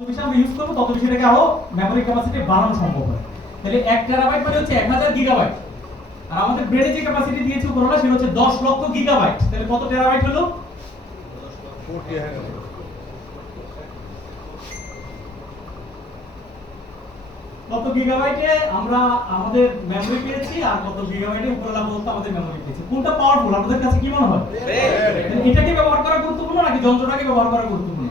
বেশি আমরা ইউজ করব তত বেশি এটাকে আরো মেমরি ক্যাপাসিটি বাড়ানো সম্ভব হয়। তাহলে 1 টেরাবাইট মানে হচ্ছে 1000 গিগাবাইট, আর আমাদের ব্রেনে যে ক্যাপাসিটি দিয়েছে উপরওয়ালা সেটা হচ্ছে 10 লক্ষ গিগাবাইট। তাহলে কত টেরাবাইট হলো? কত গিগাবাইটে আমরা আমাদের মেমরি পেয়েছি আর কত গিগাবাইটে উপরওয়ালা বলতে আমাদের মেমরি পেয়েছি। কোনটা পাওয়ারফুল আপনাদের কাছে কি মনে হয়? এটাকে ব্যবহার করা গুরুত্বপূর্ণ নাকি যন্ত্রটাকে ব্যবহার করা গুরুত্বপূর্ণ?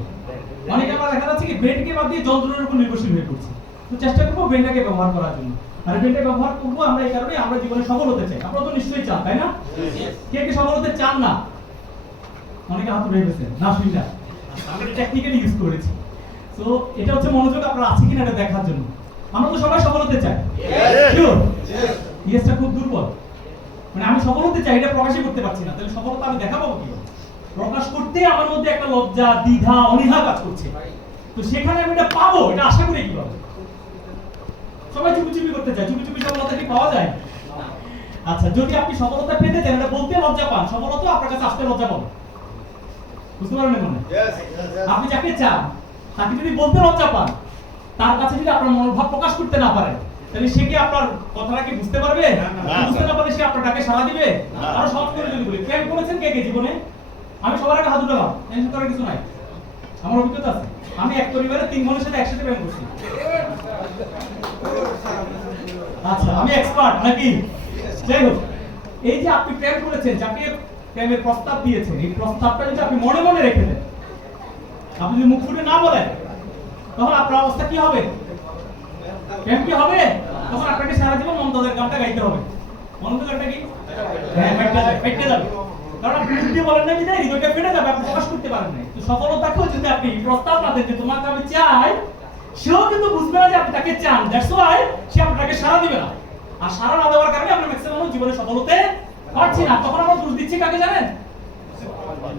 অনেকে আমরা দেখা যাচ্ছে কি ব্রেনকে বাদ দিয়ে যন্ত্রের উপর নির্ভরশীল হয়ে পড়ছে। তো চেষ্টা করব ব্রেনটাকে ব্যবহার করার জন্য। আর ব্রেনটা ব্যবহার করব আমরা এই কারণে আমরা জীবনে সফল হতে চাই। আপনারা তো নিশ্চয়ই চান, তাই না? কে কে সফল হতে চান না? অনেকে হাত উঠে গেছে না শুনলা। আমরা টেকনিক্যালি ইউজ করেছি। সো এটা হচ্ছে মনোযোগ আপনারা আছে কিনা এটা দেখার জন্য। আমরা তো সবাই সফল হতে চাই। শিওর? ইয়েসটা খুব দুর্বল। মানে আমি সফল হতে চাই এটা প্রকাশই করতে পারছি না। তাহলে সফলতা আমি দেখাবো কি? প্রকাশ করতে আমার মধ্যে একটা লজ্জা, দ্বিধা, অনীহা কাজ করছে। তো সেখানে আমি এটা পাবো, এটা আশা করি কি পাবো? সবাই চুপি করতে চায়। চুপি সফলতা কি পাওয়া যায়? আচ্ছা, যদি আপনি সফলতা পেতে চান এটা বলতে লজ্জা পান, সফলতা আপনার কাছে আসতে লজ্জা পাবেন। বুঝতে পারলেন মনে? আপনি যাকে চান তাকে যদি বলতে লজ্জা পান, তার কাছে যদি আপনার মনোভাব প্রকাশ করতে না পারেন, তাহলে সে কি আপনার কথাটা কি বুঝতে পারবে? বুঝতে না পারলে সে আপনার ডাকে সাড়া দিবে? আরো সহজ করে যদি বলি, প্রেম করেছেন কে কে জীবনে? আমি সবার আগে হাত উঠালাম, টেনশন করার কিছু নাই। আমার অভিজ্ঞতা আছে, আমি এক পরিবারে 3 বোনের সাথে একসাথে প্রেম করছি। আচ্ছা, আমি এক্সপার্ট নাকি? যাই হোক, এই যে আপনি প্রেম করেছেন, যাকে প্রেমের প্রস্তাব দিয়েছেন, এই প্রস্তাবটা যদি আপনি মনে মনে রেখে দেন, আপনি যদি মুখ ফুটে না বলেন, তখন আপনার অবস্থা কি হবে? প্রেম কি হবে? তখন আপনাকে সারা জীবন মমতাজের গানটা গাইতে হবে। মমতাজের গানটা কি? হ্যাঁ, ফেটে যাবে। কারণ আপনি যদি বলেন না যে হৃদয়টা ফেটে যাবে, আপনি প্রকাশ করতে পারেন না। তো সফলতাকেও যদি আপনি প্রস্তাব না দেন যে তোমাকে আমি চাই, সেও কিন্তু বুঝবে না যে আপনি তাকে চান। দ্যাটস ওয়াই সে আপনাকে সাড়া দিবে না। আর সাড়া না দেওয়ার কারণে আমরা ম্যাক্সিমাম জীবনে সফল হতে পারছি না। তখন আমরা দোষ দিচ্ছি কাকে জানেন?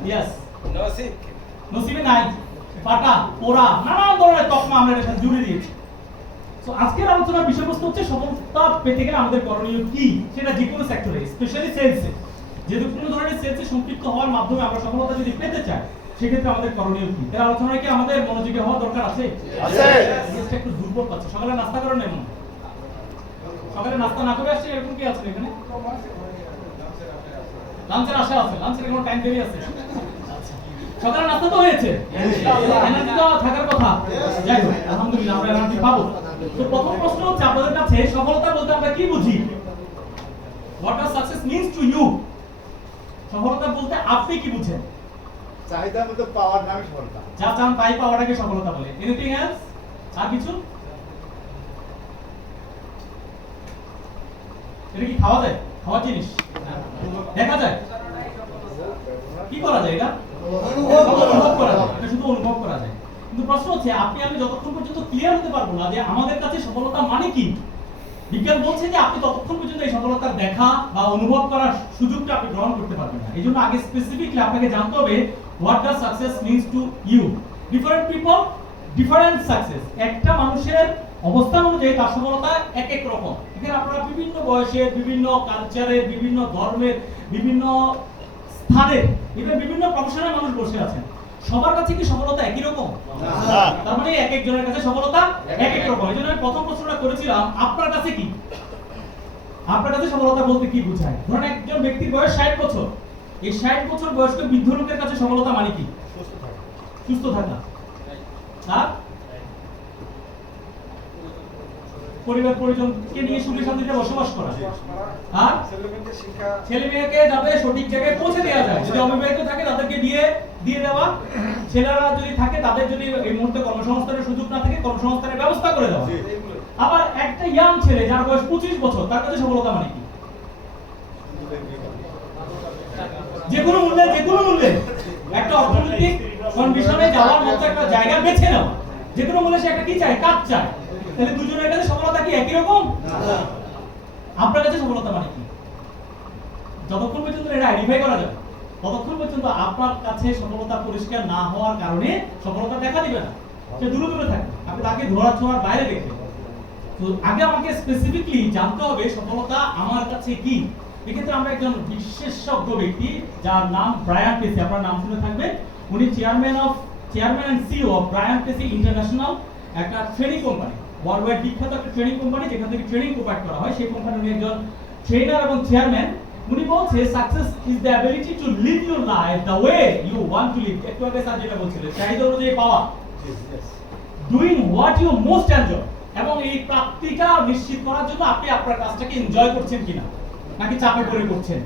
ইয়েস, নসিবে নাই, ফাটা, পোড়া, নানান ধরনের তকমা আমরা এর সাথে জুড়ে দিয়েছি। তো আজকের আলোচনার বিষয়বস্তু হচ্ছে সফলতা পেতে গেলে আমাদের করণীয় কি, সেটা যে কোনো সেক্টরে, স্পেশালি সেলসে। যেহেতু কোনো ধরনের সেলসে সম্পৃক্ত হওয়ার মাধ্যমে আমরা সফলতা যদি পেতে চাই, সেক্ষেত্রে আমাদের করণীয় কি? এর আলোচনায় কি আমাদের মনোযোগী হওয়া দরকার আছে? আছে। এটা একটু দুর্বল পাচ্ছে। সকালে নাস্তা করেন না? সকালে নাস্তা না করে আসছে এরকম কি আছে এখানে? লাঞ্চের আশা আছে? লাঞ্চের কোনো টাইম দেরি আছে? সকালে নাস্তা তো হয়েছে, এনার্জি তো থাকার কথা। যাই হোক, আলহামদুলিল্লাহ আমরা এনার্জি পাবো। তো প্রথম প্রশ্ন হচ্ছে আপনাদের কাছে, সফলতা বলতে আমরা কি বুঝি? What does success means to you? সফলতা বলতে আপনি কি বুঝেন? চাহিদা মতো পাওয়ার নামই সফলতা। যা চান তাই পাওয়াটাকে সফলতা বলে। Anything else? আর কিছু? এটা কি খাওয়া যায়? খাওয়ার জিনিস? দেখা যায়? কি করা যায় এটা? অনুভব করা যায়। এটা শুধু অনুভব করা যায়। কিন্তু প্রশ্ন হচ্ছে আপনি আমি যতক্ষণ পর্যন্ত ক্লিয়ার হতে পারবো না যে আমাদের কাছে সফলতা মানে কি, বিজ্ঞান বলছে যে আপনি ততক্ষণ পর্যন্ত এই সফলতার দেখা বা অনুভব করার সুযোগটা আপনি গ্রহণ করতে পারবেন না। এইজন্য আগে স্পেসিফিকলি আপনাকে জানতে হবে what does success means to you. Different people different success. একটা মানুষের অবস্থান অনুযায়ী তার সফলতা এক এক রকম। এখানে আপনারা বিভিন্ন বয়সের, বিভিন্ন কালচারের, বিভিন্ন ধর্মের, বিভিন্ন স্থানের, ইভেন বিভিন্ন প্রফেশনের মানুষ বসে আছেন। সবার কাছে কি সফলতা একই রকম? না। তার মানে এক একজনের কাছে সফলতা এক এক রকম। এইজন্য আমি প্রথম প্রশ্নটা করেছিলাম আপনার কাছে কি? আপনার কাছে সফলতা বলতে কি বোঝায়? ধরেন একজন ব্যক্তির বয়স 60 বছর। এই 60 বছর বয়স্ক বৃদ্ধ লোকের কাছে সফলতা মানে কি? সুস্থ থাকা। আর পরিবার পরিজনকে নিয়ে সুখে শান্তিতে বসবাস করা। আর ছেলে মেয়েকে যাতে সঠিক জায়গায় পৌঁছে দেওয়া যায়। যদি অবিবাহিত থাকে তাদেরকে বিয়ে দিয়ে দেওয়া, ছেলেরা যদি থাকে তাদের যদি এই মুহূর্তে কর্মসংস্থানের সুযোগ না থাকে কর্মসংস্থানের ব্যবস্থা করে দেওয়া। আবার একটা ইয়াং ছেলে যার বয়স 25 বছর, তার কাছে সফলতা মানে কি? যে কোনো মূল্যে একটা অর্থনৈতিক কন্ডিশনে যাওয়ার মতো একটা জায়গা বেছে নেওয়া। যে কোনো মূল্যে সে একটা কি চায়? কাজ চায়। তাহলে দুজনের কাছে সফলতা কি একই রকম? না। আপনার কাছে সফলতা মানে কি? যতক্ষণ পর্যন্ত এটা আইডেন্টিফাই করা যাবে ততক্ষণ পর্যন্ত আপনার কাছে সফলতা পরিষ্কার না হওয়ার কারণে সফলতা দেখা দিবে না। সে দূরে দূরে থাকে, আপনি তাকে ধরা ছোঁয়ার বাইরে দেখবেন। তো আগে আমাকে স্পেসিফিকলি জানতে হবে সফলতা আমার কাছে কি। এক্ষেত্রে আমরা একজন বিশেষজ্ঞ ব্যক্তি যার নাম ব্রায়ান ট্রেসি, আপনার নাম শুনে থাকবেন। উনি chairman of chairman and CEO of Brian পেসি ইন্টারন্যাশনাল, একটা ট্রেনিং কোম্পানি, ওয়ার্ল্ড ওয়াইড বিখ্যাত একটা ট্রেনিং কোম্পানি যেখান থেকে ট্রেনিং প্রোভাইড করা হয়। সেই কোম্পানির উনি একজন ট্রেনার এবং চেয়ারম্যান। উনি বলছে success is the ability to live your life the way you want to live. একটু আগে স্যার যেটা বলছিলেন, চাহিদা অনুযায়ী পাওয়া, doing what you most enjoy, এবং এই প্রাপ্তিটা নিশ্চিত করার জন্য আপনি আপনার কাজটাকে এনজয় করছেন কিনা, নাকি চাপে পড়ে করছেন।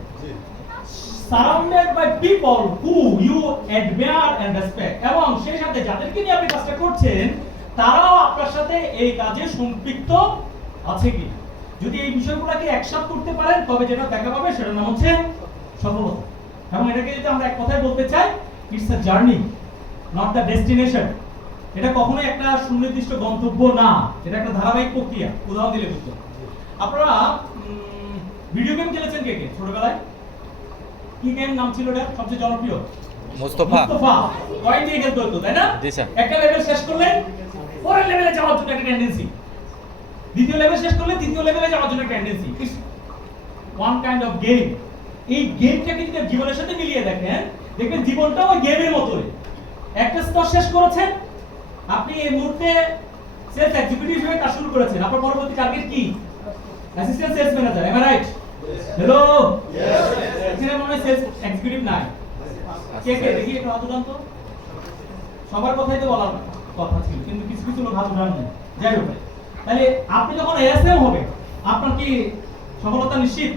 Surrounded by people who you admire and respect, এবং সেই সাথে যাদেরকে নিয়ে আপনি কাজটা করছেন তারাও আপনার সাথে এই কাজে সম্পৃক্ত আছে কি। যদি এই বিষয়গুলোকে একসাথে করতে পারেন তবে যেটা দেখা পাবে সেটার নাম হচ্ছে সফলতা। এবং এটাকে যদি আমরা এক কথায় বলতে চাই, it's a journey not the destination. এটা কখনোই একটা সুনির্দিষ্ট গন্তব্য না, এটা একটা ধারাবাহিক প্রক্রিয়া। উদাহরণ দিলে বুঝতে, আপনারা ভিডিও গেম খেলেছেন কে কে ছোটবেলায়? কি গেম নাম ছিল এটা সবচেয়ে জনপ্রিয়? মুস্তফা। কয়েন দিয়ে খেলতে হতো, তাই না? জি স্যার। একটা লেভেল শেষ করলে পরের লেভেলে যাওয়ার জন্য একটা টেন্ডেন্সি, দ্বিতীয় লেভেল শেষ করলে তৃতীয় লেভেলে যাওয়ার জন্য tendency. It's one kind of game. এই গেমটাকে যদি জীবনের সাথে মিলিয়ে দেখেন, দেখবেন জীবনটাও ওই গেমের মতোই। একটা স্তর শেষ করেছেন আপনি, এই মুহূর্তে সেলস এক্সিকিউটিভ হিসেবে কাজ শুরু করেছেন। আপনার পরবর্তী টার্গেট কি? Assistant sales manager. Am I right? Hello, এখানে মনে হয় সেলস এক্সিকিউটিভ নাই। কে কে দেখি একটু হাত উঠান তো। সবার কথাই তো বলার কথা ছিল, কিন্তু কিছু কিছু লোক হাত উঠান না। যাই হোক, তাহলে আপনি যখন এসএম হবে আপনার কি সফলতা নিশ্চিত?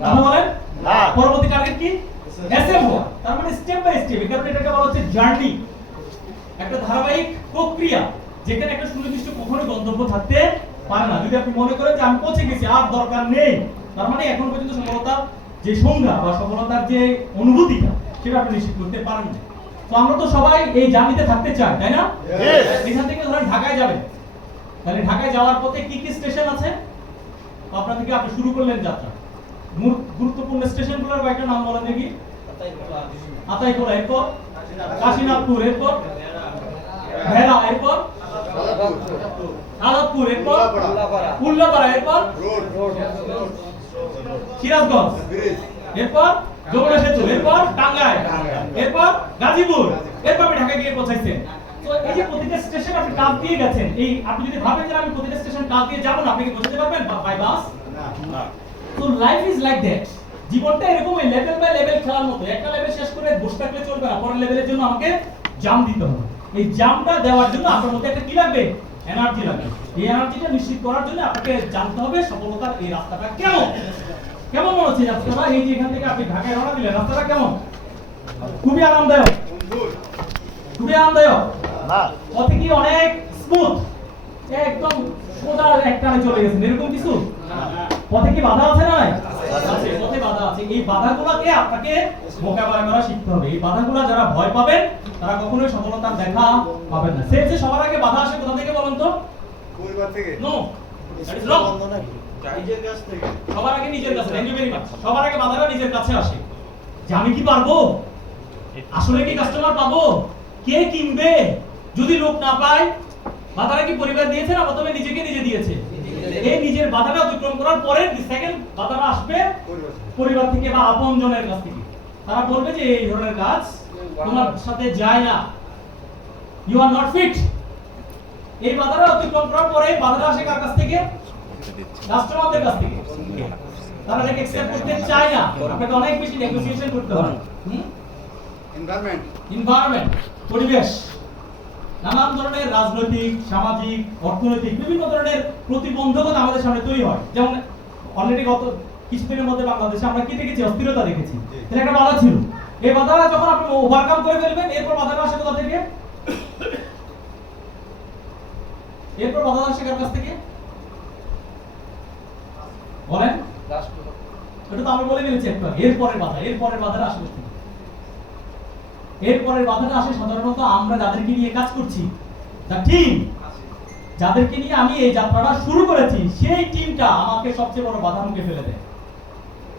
কথা বলেন না। পরবর্তী টার্গেট কি? এসএম হওয়া। তার মানে স্টেপ বাই স্টেপ, এই কারণে এটাকে বলা হচ্ছে জার্নি, একটা ধারাবাহিক প্রক্রিয়া যেখানে একটা সুনির্দিষ্ট কখনো গন্তব্য থাকতে পারে না। যদি আপনি মনে করেন যে আমি পৌঁছে গেছি আর দরকার নেই, তার মানে এখন পর্যন্ত সফলতার যে সংজ্ঞা বা সফলতার যে অনুভূতিটা সেটা আপনি নিশ্চিত করতে পারেন না। তো আমরা তো সবাই এই জার্নিতে থাকতে চাই, তাই না? এখান থেকে ধরেন ঢাকায় যাবেন, তাহলে ঢাকায় যাওয়ার পথে কি কি স্টেশন আছে? তো আপনার থেকে আপনি শুরু করলেন যাত্রা। গুরুত্বপূর্ণ স্টেশনগুলোর কয়েকটা নাম বলেন দেখি। আতাইকোলা, এরপর কাশীনাথপুর, এরপর ভেলা, এরপর আলাদপুর, এরপর উল্লাপাড়া, এরপর সিরাজগঞ্জ, এরপর যমুনা সেতু, এরপর টাঙ্গাইল, এরপর গাজীপুর, এরপর আপনি ঢাকা গিয়ে পৌঁছাইছেন। তো এই যে প্রতিটা স্টেশন আপনি কাজ দিয়ে গেছেন, এই আপনি যদি ভাবেন যে আমি প্রতিটা স্টেশন কাজ দিয়ে যাব না, আপনি কি পৌঁছাতে পারবেন বাই বাস? না। তো লাইফ ইজ লাইক দ্যাট। জীবনটা এরকম লেভেল বাই লেভেল খেলার মতো। একটা লেভেল শেষ করে বসে থাকলে চলবে না, পরের লেভেলের জন্য আমাকে জাম্প দিতে হবে। এই জাম্পটা দেওয়ার জন্য আপনার মধ্যে একটা কি লাগবে? এনার্জি লাগবে। এই এনার্জিটা নিশ্চিত করার জন্য আপনাকে জানতে হবে সফলতার এই রাস্তাটা কেমন। কেমন মনে হচ্ছে রাস্তাটা? এই যে এখান থেকে আপনি ঢাকায় রওনা দিলেন, রাস্তাটা কেমন? খুবই আরামদায়ক, খুবই আরামদায়ক। না। পথে কি অনেক স্মুথ, একদম সোজা একটানে চলে গেছেন, এরকম কিছু? পথে কি বাধা আছে? না আছে, পথে বাধা আছে। এই বাধাগুলোকে আপনাকে মোকাবেলা করা শিখতে হবে। এই বাধাগুলো যারা ভয় পাবেন তারা কখনোই সফলতার দেখা পাবেন না। সেলসে সবার আগে বাধা আসে কোথা থেকে বলেন তো? পরিবার থেকে। No, that is wrong. চাইজের কাছ থেকে। সবার আগে নিজের কাছে। Thank you very much. সবার আগে বাধাটা নিজের কাছে আসে, যে আমি কি পারবো, আসলে কি কাস্টমার পাবো, কে কিনবে। যদি লোক না পায়, বাধাটা কি পরিবার দিয়েছে না প্রথমে নিজেকে নিজে দিয়েছে? এই নিজের বাধাটা অতিক্রম করার পরে সেকেন্ড বাধাটা আসবে পরিবার থেকে বা আপনজনের কাছ থেকে। তারা বলবে যে এই ধরনের কাজ তোমার সাথে যায় না, ইউ আর নট ফিট। এই বাধাটা অতিক্রম করার পরে বাধাটা আসে কার কাছ থেকে? কাস্টমারদের কাছ থেকে। তারা এটাকে অ্যাকসেপ্ট করতে চায় না, আপনাকে অনেক বেশি নেগোসিয়েশন করতে হবে। এনভায়রনমেন্ট, পরিবেশ, নানান ধরনের রাজনৈতিক, সামাজিক, অর্থনৈতিক বিভিন্ন ধরনের প্রতিবন্ধকতা আমাদের সামনে তৈরি হয়। যেমন অলরেডি গত কিছুদিনের মধ্যে বাংলাদেশে আমরা কি দেখেছি? অস্থিরতা দেখেছি। এটা একটা বাধা ছিল। এই বাধাটা যখন আপনি ওভারকাম করে ফেলবেন, এরপর বাধাটা আসে কোথা থেকে? এরপর বাধা আসে কার কাছ থেকে বলেন? এটা তো আমি বলে ফেলেছি একটু আগে। এরপরের বাধাটা আসে কোথা থেকে? এরপরের বাধাটা আসে সাধারণত আমরা যাদেরকে নিয়ে কাজ করছি, দ্য টিম, যাদেরকে নিয়ে আমি এই যাত্রাটা শুরু করেছি, সেই টিমটা আমাকে সবচেয়ে বড় বাধার মুখে ফেলে দেয়।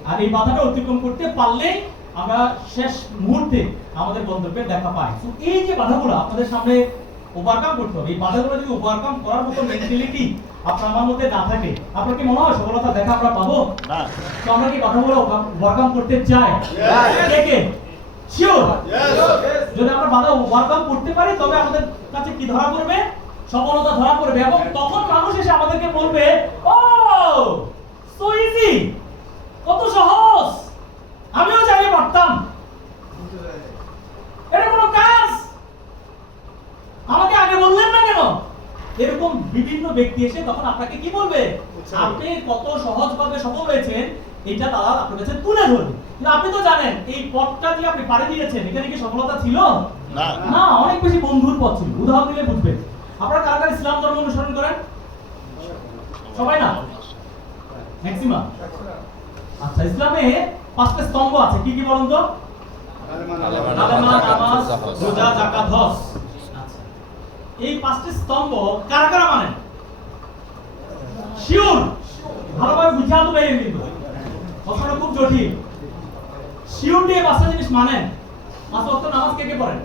আর এই বাধাটা অতিক্রম করতে পারলেই আমরা শেষ মুহূর্তে আমাদের গন্তব্যের দেখা পাই। তো এই যে বাধাগুলো আপনাদের সামনে ওভারকাম করতে হবে, এই বাধাগুলো যদি ওভারকাম করার মতো মেন্টালিটি আপনার আমার মধ্যে না থাকে, আপনার কি মনে হয় সফলতা দেখা আমরা পাবো? না। তো আমরা কি বাধাগুলো ওভারকাম করতে চাই? কে কে শিওর Yes. যদি আমরা বাধা ওভারকাম করতে পারি তবে আমাদের কাছে কি ধরা পড়বে, সফলতা ধরা পড়বে, এবং তখন মানুষ এসে আমাদেরকে বলবে, ও সো ইজি, কত সহজ, আমিও চাইলে পারতাম, এটা কোনো কাজ, আমাকে আগে বললেন না কেন? এরকম বিভিন্ন ব্যক্তি এসে তখন আপনাকে কি বলবে, আপনি কত সহজভাবে সফল হয়েছেন এটা তারা আপনার কাছে তুলে ধরবে। কিন্তু আপনি তো জানেন এই পথটা যে আপনি পাড়ি দিয়েছেন এখানে কি সফলতা ছিল না। না, অনেক বেশি বন্ধুর পথ ছিল। উদাহরণ দিলে বুঝবেন। আপনারা কারা কারা ইসলাম ধর্ম অনুসরণ করেন? সবাই না, ম্যাক্সিমাম। আচ্ছা, ইসলামে 5টা স্তম্ভ আছে, কি কি বলুন তো? কালেমা, নামাজ, রোজা, যাকাত, হজ। আচ্ছা, এই 5টি স্তম্ভ কারা কারা মানেন? শিওর? ভালোভাবে বুঝা তো বাইরে কিন্তু প্রশ্নটা খুব জটিল। শিওর দিয়ে 5টা জিনিস মানেন? 5 ওয়াক্ত নামাজ কে কে পড়েন?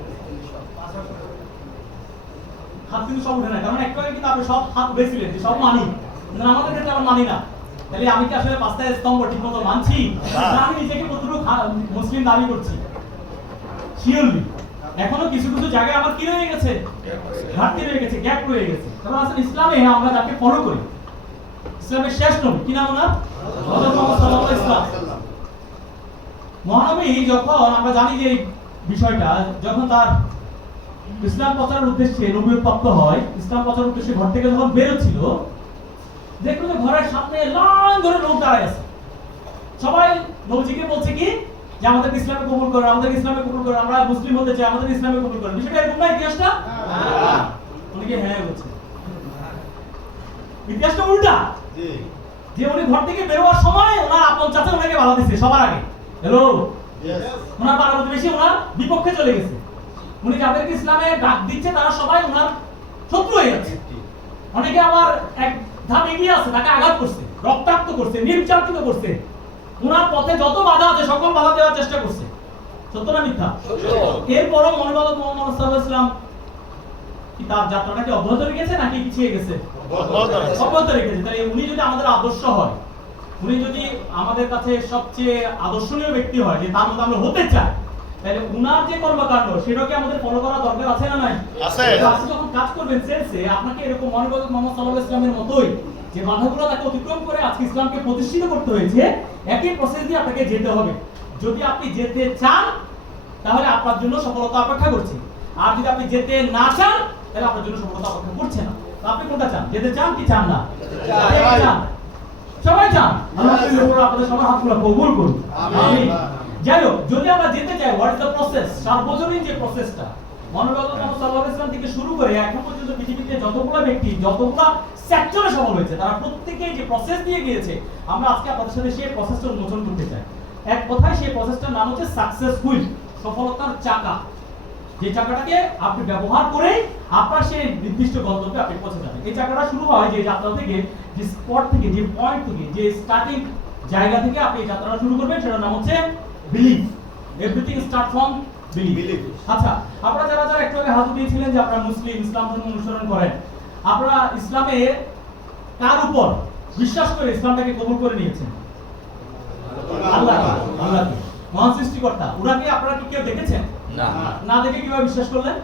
হাত কিন্তু সব উঠে না, কারণ একটু আগে কিন্তু আপনি সব হাত উঠেছিলেন যে সব মানি, কিন্তু আমাদের ক্ষেত্রে আমরা মানি না। তাহলে আমি কি আসলে 5টা স্তম্ভ ঠিকমতো মানছি, না আমি নিজেকে কতটুকু মুসলিম দাবি করছি? শিওরলি এখনো কিছু কিছু জায়গায় আমার কি রয়ে গেছে, ঘাটতি রয়ে গেছে, গ্যাপ রয়ে গেছে। কারণ আসলে ইসলামে আমরা যাকে ফলো করি, ইসলামের শেষ নবী কি নাম ওনার? হযরত মুহাম্মদ সাল্লাল্লাহু আলাইহি ওয়াসাল্লাম। মহানবী যখন, আমরা জানি যে এই বিষয়টা, যখন তার ইসলাম প্রচারের উদ্দেশ্যে নবুয়ত প্রাপ্ত হয়, ইসলাম প্রচারের উদ্দেশ্যে ঘর থেকে যখন বের হচ্ছিল, দেখলো যে ঘরের সামনে লাইন ধরে লোক দাঁড়ায় আছে। সবাই নবীজিকে বলছে কি যে আমাদের ইসলামে কবুল করেন, আমাদের ইসলামে কবুল করেন, আমরা মুসলিম হতে চাই, আমাদের ইসলামে কবুল করেন। বিষয়টা এরকম না ইতিহাসটা? অনেকে হ্যাঁ বলছে। ইতিহাসটা উল্টা, জি। যে উনি ঘর থেকে বের হওয়ার সময় ওনার আপন চাচা ওনাকে বাধা দিচ্ছে সবার আগে। Hello, Yes. ওনার পাড়া প্রতিবেশী ওনার বিপক্ষে চলে গেছে। উনি যাদেরকে ইসলামে ডাক দিচ্ছে তারা সবাই ওনার শত্রু হয়ে যাচ্ছে। অনেকে আবার এক ধাপ এগিয়ে আছে, তাকে আঘাত করছে, রক্তাক্ত করছে, নির্যাতিত করছে। ওনার পথে যত বাধা আছে সকল বাধা দেওয়ার চেষ্টা করছে। সত্য না মিথ্যা? এরপরও মনোবাদক মুহাম্মদ সাল্লাল্লাহু আলাইহি ওয়াসাল্লাম কি তার যাত্রাটা কি অব্যাহত রেখেছে নাকি পিছিয়ে গেছে? অব্যাহত রেখেছে। তাই উনি যদি আমাদের আদর্শ হয়, উনি যদি আমাদের কাছে সবচেয়ে আদর্শনীয় ব্যক্তি হয়, যে তার মতো আমরা হতে চাই, তাহলে উনার যে কর্মকাণ্ড সেটাকে আমাদের ফলো করা দরকার আছে না নাই? আছে। আপনি যখন কাজ করবেন সেলসে, আপনাকে এরকম মনোবাদক মুহাম্মদ সাল্লাল্লাহু আলাইহি ওয়াসাল্লামের মতোই যে বাধাগুলো তাকে অতিক্রম করে আজকে ইসলামকে প্রতিষ্ঠিত করতে হয়েছে, একই প্রসেস দিয়ে আপনাকে যেতে হবে। যদি আপনি যেতে চান তাহলে আপনার জন্য সফলতা অপেক্ষা করছে, আর যদি আপনি যেতে না চান তাহলে আপনার জন্য সফলতা অপেক্ষা করছে না। তো আপনি কোনটা চান? যেতে চান কি চান না? চান। সবাই চান। আলহামদুলিল্লাহ, আপনাদের সবার হাতগুলো কবুল করুন। আমিন। যাই হোক, যদি আমরা যেতে চাই, হোয়াট ইজ দ্য প্রসেস? সার্বজনীন যে প্রসেসটা, মনোবাদক মুহাম্মদ সাল্লাল্লাহু আলাইহি ওয়াসাল্লাম থেকে শুরু করে এখন পর্যন্ত পৃথিবীতে যতগুলো ব্যক্তি যতগুলো সেক্টরে সফল হয়েছে, তারা প্রত্যেকেই যে প্রসেস দিয়ে গিয়েছে, আমরা আজকে আপনাদের সাথে সেই প্রসেসটা উন্মোচন করতে চাই। এক কথায় সেই প্রসেসটার নাম হচ্ছে সাকসেস হুইল, সফলতার চাকা। যে চাকাটাকে আপনি ব্যবহার করে আপনার সেই নির্দিষ্ট গন্তব্যে আপনি পৌঁছে যাবেন। এই চাকাটা শুরু হয় যে যাত্রা থেকে, যে স্পট থেকে, যে পয়েন্ট থেকে, যে স্টার্টিং জায়গা থেকে আপনি এই যাত্রাটা শুরু করবেন, সেটার নাম হচ্ছে believe. Everything start from believe. আচ্ছা, আপনারা যারা যারা একটু আগে হাত দিয়েছিলেন যে আপনারা মুসলিম, ইসলাম ধর্ম অনুসরণ করেন, আপনারা ইসলামে কার উপর বিশ্বাস করে ইসলামটাকে কবুল করে নিয়েছেন? আল্লাহ, আল্লাহকে, মহান সৃষ্টিকর্তা। ওনাকে আপনারা কি কেউ দেখেছেন? না। না দেখে কিভাবে বিশ্বাস করলেন?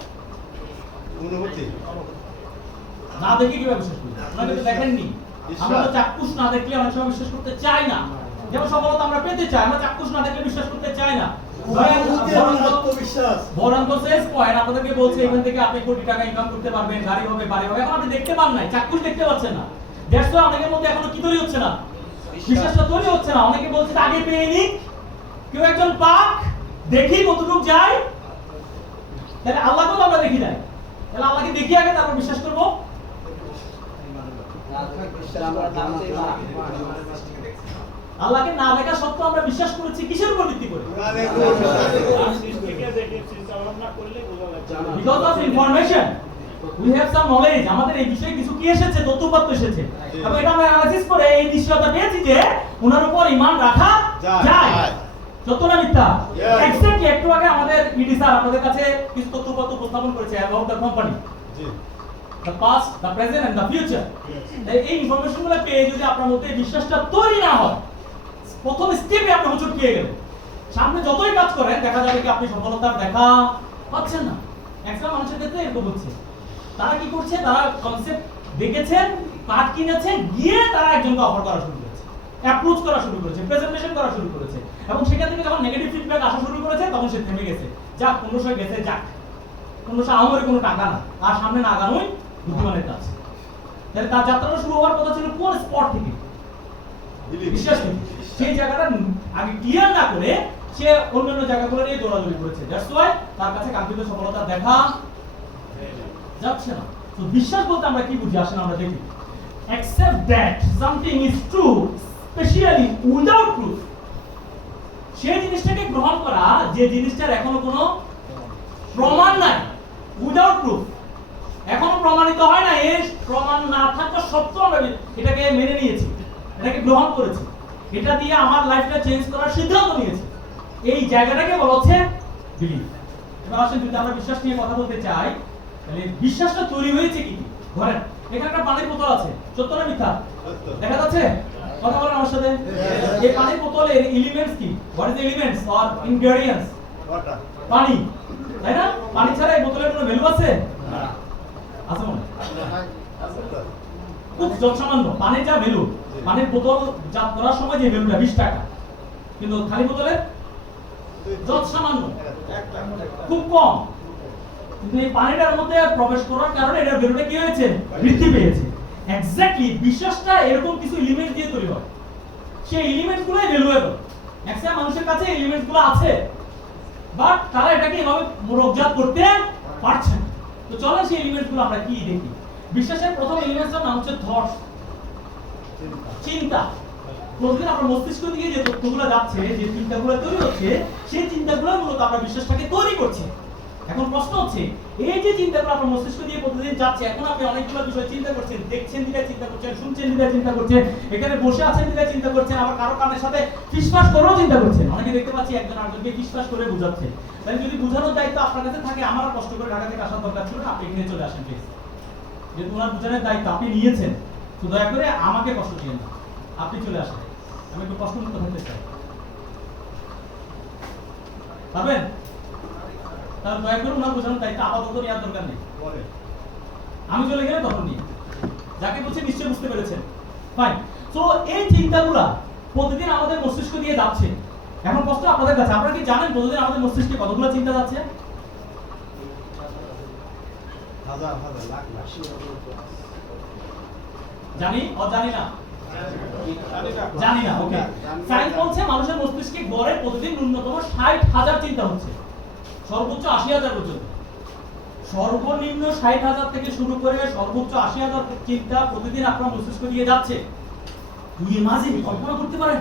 অনুভূতি। না দেখে কিভাবে বিশ্বাস করলেন? ওনাকে তো দেখেননি। আমরা তো চাক্ষুষ না দেখলে অনেক সময় বিশ্বাস করতে চাই না। যেমন সফলতা আমরা পেতে চাই, আমরা চাক্ষুষ না দেখলে বিশ্বাস করতে চাই না। আত্মবিশ্বাস। বরং তো শেষ পয়েন্ট আপনাদেরকে বলছে এখান থেকে আপনি কোটি টাকা ইনকাম করতে পারবেন, গাড়ি হবে, বাড়ি হবে। এখন আপনি দেখতে পান নাই, চাক্ষুষ দেখতে পাচ্ছেন না। দ্যাটস ওয়াই অনেকের মধ্যে এখনো কি তৈরি হচ্ছে না, বিশ্বাসটা তৈরি হচ্ছে না। অনেকে বলছে আগে পেয়ে নি, কেউ একজন পাক, দেখি কতটুকু যায়। তাহলে আল্লাহকেও তো আমরা দেখি নাই, তাহলে আল্লাহকে দেখি আগে তারপর বিশ্বাস করবো। আল্লাহকে না দেখা সত্ত্বেও আমরা বিশ্বাস করেছি কিসের উপর ভিত্তি করে? Because of information, we have some knowledge. আমাদের এই বিষয়ে কিছু কি এসেছে, তথ্যপত্র এসেছে, এবং এটা আমরা অ্যানালাইসিস করে এই নিশ্চয়তা পেয়েছি যে ওনার উপর ঈমান রাখা যায়। সত্য না মিথ্যা? এক্স্যাক্টলি একটু আগে আমাদের ইডি স্যার আপনাদের কাছে কিছু তথ্যপত্র উপস্থাপন করেছে about the company, G. the past, the present and the future. এই ইনফরমেশনগুলো পেয়ে যদি আপনার মধ্যে বিশ্বাসটা তৈরি না হয়, প্রথম স্টেপে আপনি হোঁচট খেয়ে গেলেন। সামনে যতই কাজ করেন দেখা যাবে কি আপনি সফলতার দেখা পাচ্ছেন না। ম্যাক্সিমাম মানুষের ক্ষেত্রে এরকম হচ্ছে। তারা কি করছে, তারা কনসেপ্ট দেখেছেন, কার্ড কিনেছেন, গিয়ে তারা একজনকে অফার করা শুরু করেছে, অ্যাপ্রোচ করা শুরু করেছে, প্রেজেন্টেশন করা শুরু করেছে, এবং সেখান থেকে যখন নেগেটিভ ফিডব্যাক আসা শুরু করেছে তখন সে থেমে গেছে। যাক 1500 গেছে, যাক 1500 আমারই কোনো টাকা না, আর সামনে না আগানোই বুদ্ধিমানের কাজ। তাহলে তার যাত্রাটা শুরু হওয়ার কথা ছিল কোন স্পট থেকে? বিশ্বাস নেই, সেই জায়গাটা আগে ক্লিয়ার না করে সে অন্যান্য জায়গাগুলো নিয়ে দৌড়াদৌড়ি করেছে। দ্যাটস ওয়াই তার কাছে কাঙ্ক্ষিত সফলতা দেখা যাচ্ছে না। তো বিশ্বাস বলতে আমরা কি বুঝি আসেন আমরা দেখি। accept that something is true especially without proof। সেই জিনিসটাকে গ্রহণ করা যে জিনিসটার এখনো কোনো প্রমাণ নাই, উইদাউট প্রুফ, এখনো প্রমাণিত হয় না, এর প্রমাণ না থাকা সত্ত্বেও আমরা এটাকে মেনে নিয়েছি, এটাকে গ্রহণ করেছি, এটা দিয়ে আমার লাইফটা চেঞ্জ করার সিদ্ধান্ত নিয়েছি। এই জায়গাটাকে বলা হচ্ছে বিলিভ। এবার আসেন যদি আমরা বিশ্বাস নিয়ে কথা বলতে চাই, তাহলে বিশ্বাসটা তৈরি হয়েছে কি? ধরেন এখানে একটা পানির বোতল আছে, সত্য না মিথ্যা? দেখা যাচ্ছে? কথা বলেন আমার সাথে। এই পানির বোতলের এলিমেন্টস কি? What is the elements or ingredients? পানি, তাই না? পানি ছাড়া এই বোতলের কোনো ভ্যালু আছে? না। আছে মনে? খুব যৎসামান্য। পানির যা ভ্যালু, পানির বোতল জাত করার সময় যে ভ্যালুটা 20 টাকা, কিন্তু খালি বোতলের যৎসামান্য, খুব কম। কিন্তু এই পানিটার মধ্যে প্রবেশ করার কারণে এটার ভ্যালুটা কি হয়েছে? বৃদ্ধি পেয়েছে। এক্স্যাক্টলি বিশ্বাসটা এরকম কিছু এলিমেন্ট দিয়ে তৈরি হয়, সেই এলিমেন্টগুলোই ভ্যালুয়েবল। ম্যাক্সিমাম মানুষের কাছে এই এলিমেন্টগুলো আছে, বাট তারা এটাকে এভাবে মোড়কজাত করতে পারছে না। তো চলো সেই এলিমেন্টগুলো আমরা কি দেখি। বিশ্বাসের প্রথম এলিমেন্টটার নাম হচ্ছে থটস, চিন্তা। প্রতিদিন আপনার মস্তিষ্ক দিয়ে যে তথ্যগুলো যাচ্ছে, যে চিন্তাগুলো তৈরি হচ্ছে, সেই চিন্তাগুলো মূলত আমরা বিশ্বাসটাকে তৈরি করছি। এখন প্রশ্ন হচ্ছে, এই যে চিন্তাগুলো আপনার মস্তিষ্ক দিয়ে প্রতিদিন যাচ্ছে, এখন আপনি অনেকগুলো বিষয় চিন্তা করছেন, দেখছেন দিলে চিন্তা করছেন, শুনছেন দিলে চিন্তা করছেন, এখানে বসে আছেন দিলে চিন্তা করছেন, আবার কারো কানের সাথে ফিসফাস করেও চিন্তা করছেন। অনেকে দেখতে পাচ্ছি একজন আরেকজনকে ফিসফাস করে বোঝাচ্ছে। তাই যদি বোঝানোর দায়িত্ব আপনার কাছে থাকে, আমার আর কষ্ট করে ঢাকা থেকে আসার দরকার ছিল না, আপনি এখানে চলে আসেন প্লিজ। যেহেতু ওনার বোঝানোর দায়িত্ব আপনি নিয়েছেন, তো দয়া করে আমাকে কষ্ট দিয়েন না, আপনি চলে আসেন। আমি একটু কষ্টমুক্ত হতে চাই, পারবেন? তাহলে দয়া করে ওনার বোঝানোর দায়িত্ব আপাতত নেওয়ার দরকার নেই, আমি চলে গেলে তখন নিই। যাকে বলছি নিশ্চয়ই বুঝতে পেরেছেন। ফাইন। সো এই চিন্তাগুলা প্রতিদিন আমাদের মস্তিষ্ক দিয়ে যাচ্ছে। এখন প্রশ্ন আপনাদের কাছে, আপনারা কি জানেন প্রতিদিন আমাদের মস্তিষ্কে কতগুলো চিন্তা যাচ্ছে? হাজার হাজার লাখ লাখ। জানি জানি না? জানি না। ওকে, সায়েন্স বলছে মানুষের মস্তিষ্কে গড়ে প্রতিদিন ন্যূনতম 60,000 চিন্তা হচ্ছে, সর্বোচ্চ 80,000 পর্যন্ত। সর্বনিম্ন 60,000 থেকে শুরু করে সর্বোচ্চ 80,000 চিন্তা প্রতিদিন আপনার মস্তিষ্ক দিয়ে যাচ্ছে। তুই ইমাজিন, কল্পনা করতে পারেন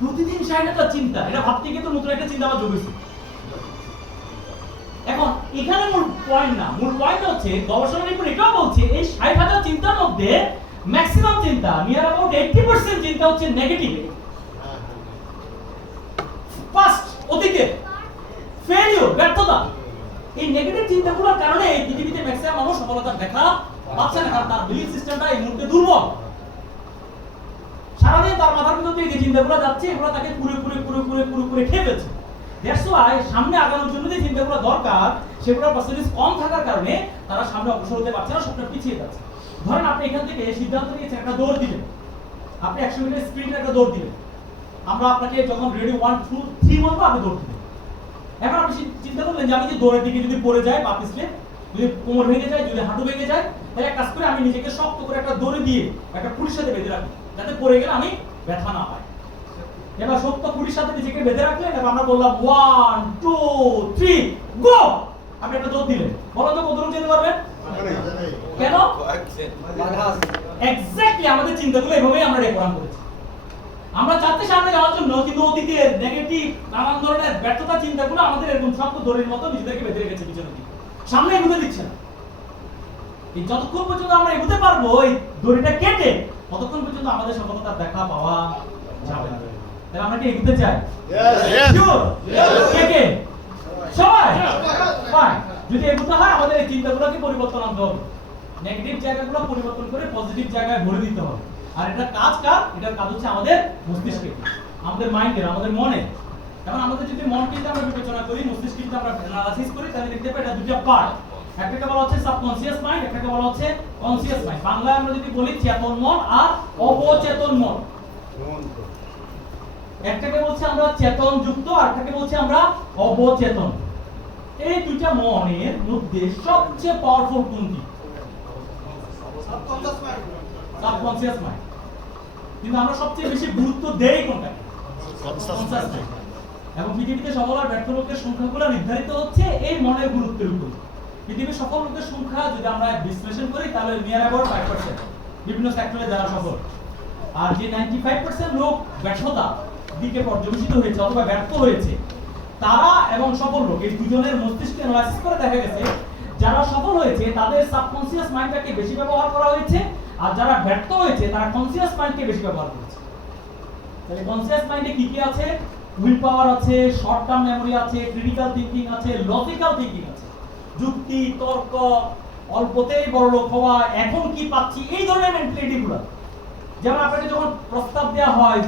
প্রতিদিন 60,000 চিন্তা? এটা ভাবতে গিয়ে তো নতুন একটা চিন্তা আবার জমেছে। এখন এখানে মূল পয়েন্ট না, মূল পয়েন্ট হচ্ছে গবেষণা রিপোর্ট এটাও বলছে এই 60,000 চিন্তার মধ্যে ম্যাক্সিমাম চিন্তা, নিয়ার अबाउट 80% চিন্তা হচ্ছে নেগেটিভ। পাস্ট, অতীতে, ফেলিওর, ব্যর্থতা। এই নেগেটিভ চিন্তাগুলোর কারণে এই পৃথিবীতে ম্যাক্সিমাম মানুষ সফলতা দেখা পাচ্ছে না, কারণ তার বিলিফ সিস্টেমটা এই মুহূর্তে দুর্বল। সারাদিন তার মাথার ভিতর দিয়ে যে চিন্তাগুলো যাচ্ছে, এগুলো তাকে পুরো খেয়ে ফেলছে। দ্যাটস ওয়াই সামনে আগানোর জন্য যে চিন্তাগুলো দরকার, সেগুলোর পার্সেন্টেজ কম থাকার কারণে তারা সামনে অগ্রসর হতে পারছে না, সবটা পিছিয়ে যাচ্ছে। ধরেন আপনি এখান থেকে সিদ্ধান্ত নিয়েছেন একটা দৌড় দিবেন, আপনি 100 মিটার স্প্রিন্টে একটা দৌড় দিবেন। আমরা আপনাকে যখন রেডি 1 2 3 বলবো, আপনি দৌড় দিবেন। এখন আপনি চিন্তা করলেন যে আমি যে দৌড়ের দিকে যদি পড়ে যায় বা পিছলে, যদি কোমর ভেঙে যায়, যদি হাঁটু ভেঙে যায়, তাহলে এক কাজ করে আমি নিজেকে শক্ত করে একটা দড়ি দিয়ে একটা পুলিশের সাথে বেঁধে রাখি, যাতে পড়ে গেলে আমি ব্যথা না পাই। এবার শক্ত পুলিশের সাথে নিজেকে বেঁধে রাখলেন, এবার আমরা বললাম 1 2 3 গো, আপনি একটা দৌড় দিলেন। বলো তো কতদূর যেতে পারবেন? কেন? এক্স্যাক্টলি আমাদের চিন্তাগুলো এভাবেই আমরা রেকর্ড করেছি। আমরা চাচ্ছি সামনে যাওয়ার জন্য, কিন্তু অতীতের নেগেটিভ নানান ধরনের ব্যর্থতা চিন্তাগুলো আমাদের এরকম শক্ত দড়ির মতো নিজেদেরকে বেঁধে রেখেছে পিছনের দিকে, সামনে এগোতে দিচ্ছে না। এই যতক্ষণ পর্যন্ত আমরা এগোতে পারবো এই দড়িটা কেটে, ততক্ষণ পর্যন্ত আমাদের সফলতার দেখা পাওয়া যাবে না। তাহলে আমরা কি এগোতে চাই? শিওর? কে কে? সবাই? ফাইন। যদি এগোতে হয় আমাদের এই চিন্তাগুলোকে পরিবর্তন আনতে হবে, নেগেটিভ জায়গাগুলো পরিবর্তন করে পজিটিভ জায়গায় ভরে দিতে হবে। আর এটা কাজ কার? এটার কাজ হচ্ছে আমাদের মস্তিষ্কে, আমাদের মাইন্ডের, আমাদের মনে। এবং আমাদের যদি মনকে আমরা বিবেচনা করি, মস্তিষ্ককে আমরা অ্যানালাইসিস করি, তাহলে দেখতে পাই এটা দুটো পার্ট। একটাকে বলা হচ্ছে সাবকনসিয়াস মাইন্ড, একটাকে বলা হচ্ছে কনসিয়াস মাইন্ড। বাংলায় আমরা যদি বলি চেতন মন আর অবচেতন মন। একটাকে বলছি আমরা চেতন যুক্ত, আর একটাকে বলছি আমরা অবচেতন। এই দুইটা মনের মধ্যে সবচেয়ে পাওয়ারফুল কোনটি? Subconscious mind. কিন্তু আমরা সবচেয়ে বেশি গুরুত্ব দেই কোনটাকে? Conscious mind. এবং পৃথিবীতে সফল আর ব্যর্থ লোকের সংখ্যাগুলো নির্ধারিত হচ্ছে এই মনের গুরুত্বের উপর। পৃথিবীর সফল লোকের সংখ্যা যদি আমরা বিশ্লেষণ করি তাহলে নিয়ার অ্যাবাউট 5%, বিভিন্ন সেক্টরে যারা সফল। আর যে 95% লোক ব্যর্থতা দিকে পর্যবেসিত হয়েছে অথবা ব্যর্থ হয়েছে, তারা এবং সফল লোক এই দুজনের মস্তিষ্ক অ্যানালাইসিস করে দেখা গেছে যারা সফল হয়েছে তাদের সাবকনসিয়াস মাইন্ডটাকে বেশি ব্যবহার করা হয়েছে, আর যারা ব্যর্থ হয়েছে তারা কনসিয়াস মাইন্ডকে বেশি ব্যবহার করেছে। তাহলে কনসিয়াস মাইন্ডে কি কি আছে? উইল পাওয়ার আছে, শর্ট টার্ম মেমরি আছে, ক্রিটিক্যাল থিংকিং আছে, লজিক্যাল থিংকিং আছে, যুক্তি তর্ক, অল্পতেই বড় লোক হওয়া, এখন কি পাচ্ছি, এই ধরনের মেন্টালিটিগুলো। যেমন আপনাকে যখন প্রস্তাব দেওয়া হয়